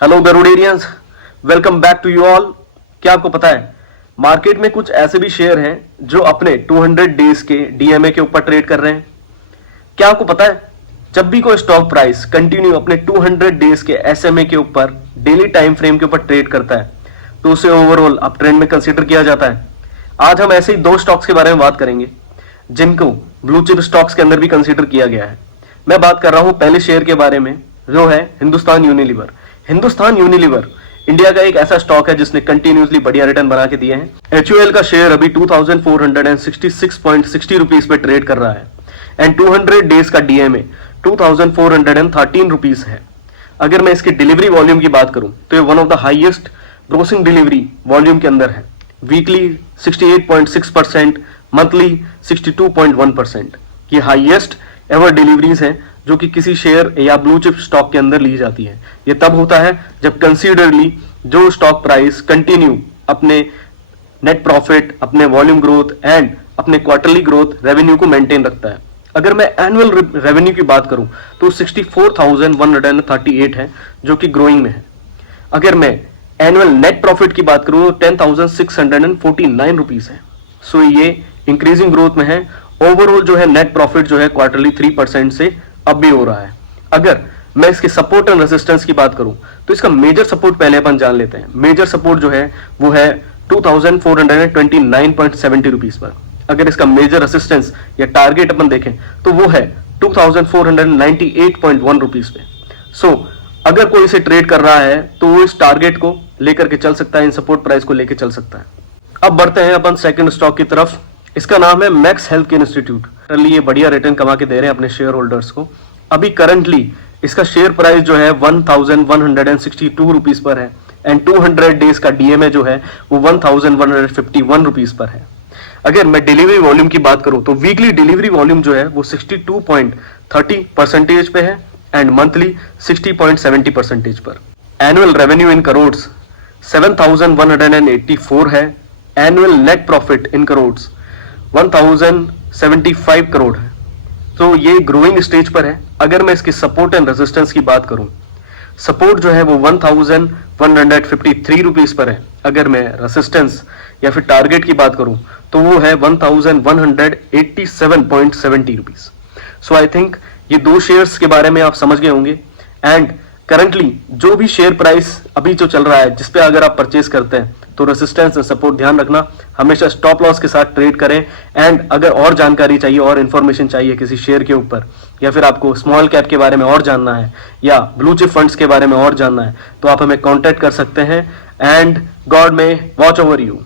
Hello गरुडेरियंस, welcome back to you all. क्या आपको पता है मार्केट में कुछ ऐसे भी शेयर हैं जो अपने 200 डेज के डीएमए के ऊपर ट्रेड कर रहे हैं। क्या आपको पता है जब भी कोई स्टॉक प्राइस कंटिन्यू अपने 200 डेज के एसएमए के ऊपर डेली टाइम फ्रेम के ऊपर ट्रेड करता है तो उसे ओवरऑल अप ट्रेंड में कंसीडर किया जाता है। आज हम ऐसे ही दो स्टॉक्स के बारे में बात करेंगे जिनको ब्लू चिप स्टॉक्स के अंदर भी कंसीडर किया गया है। मैं बात कर रहा हूं पहले शेयर के बारे में जो है Hindustan Unilever. Hindustan Unilever India का एक ऐसा स्टॉक है जिसने कंटिन्यूसली बढ़िया रिटर्न बना के दिए हैं। एचयूएल का शेयर अभी 2466.60 रुपीज पे ट्रेड कर रहा है एंड 200 डेज का डीएमए 2413 रुपीज है। अगर मैं इसकी डिलीवरी वॉल्यूम की बात करूं तो ये one of the highest grossing delivery volume के अंदर है। Weekly 68.6%, monthly 62.1%। ये हाईएस्ट एवर डिलीवरीज हैं जो कि किसी शेयर या ब्लू चिप स्टॉक के अंदर ली जाती है। ये तब होता है जब कंसीडरली जो स्टॉक प्राइस कंटिन्यू अपने नेट प्रॉफिट, अपने वॉल्यूम ग्रोथ एंड अपने क्वार्टरली ग्रोथ रेवेन्यू को मेंटेन रखता है। अगर मैं एनुअल रेवेन्यू की बात करूं तो 64,138 है जो कि ग्रोइंग में है। अगर मैं एनुअल नेट प्रॉफिट की बात करूं तो 10,649 रुपीज है। सो ये इंक्रीजिंग ग्रोथ में है। ओवरऑल जो है नेट प्रॉफिट जो है क्वार्टरली 3% से अब भी हो रहा है। अगर मैं इसके सपोर्ट एंड रेजिस्टेंस की बात करूं तो इसका मेजर सपोर्ट पहले अपन जान लेते हैं। मेजर सपोर्ट जो है वो है 2429.70 रुपीज पर। अगर इसका मेजर रेजिस्टेंस या टारगेट अपन देखें तो वो है 2498.1 रुपीज पे। सो अगर कोई इसे ट्रेड कर रहा है तो वो इस टारगेट को लेकर के चल सकता है, इन सपोर्ट प्राइस को लेकर चल सकता है। अब बढ़ते हैं अपन सेकंड स्टॉक की तरफ। इसका नाम है मैक्स हेल्थ केयर इंस्टीट्यूट। ये बढ़िया रिटर्न कमा के दे रहे हैं अपने शेयर होल्डर्स को। अभी करंटली इसका शेयर प्राइस जो है 1162 रुपीज पर है एंड 200 डेज का डीएमए जो है वो 1151 रुपीज पर है। अगर मैं डिलीवरी वॉल्यूम की बात करूं तो वीकली डिलीवरी वॉल्यूम जो है वो 62.30% पे है एंड मंथली 60.70% पर। एनुअल रेवेन्यू इन करोड़ 7,184 है। Annual net profit in crore 1075 crore है। तो ये ग्रोइंग स्टेज पर है। अगर मैं इसकी सपोर्ट एंड रेजिस्टेंस की बात करूं, सपोर्ट जो है वो 1153 रुपीज पर है। अगर मैं रेजिस्टेंस या फिर टारगेट की बात करूं तो वो है 1187.70 रुपीज। सो आई थिंक ये दो शेयर्स के बारे में आप समझ गए होंगे। एंड करंटली जो भी शेयर प्राइस अभी जो चल रहा है जिसपे अगर आप परचेस करते हैं तो रेजिस्टेंस एंड सपोर्ट ध्यान रखना, हमेशा स्टॉप लॉस के साथ ट्रेड करें। एंड अगर और जानकारी चाहिए और इन्फॉर्मेशन चाहिए किसी शेयर के ऊपर या फिर आपको स्मॉल कैप के बारे में और जानना है या ब्लू चिप फंड्स के बारे में और जानना है तो आप हमें कांटेक्ट कर सकते हैं। And God may watch over you.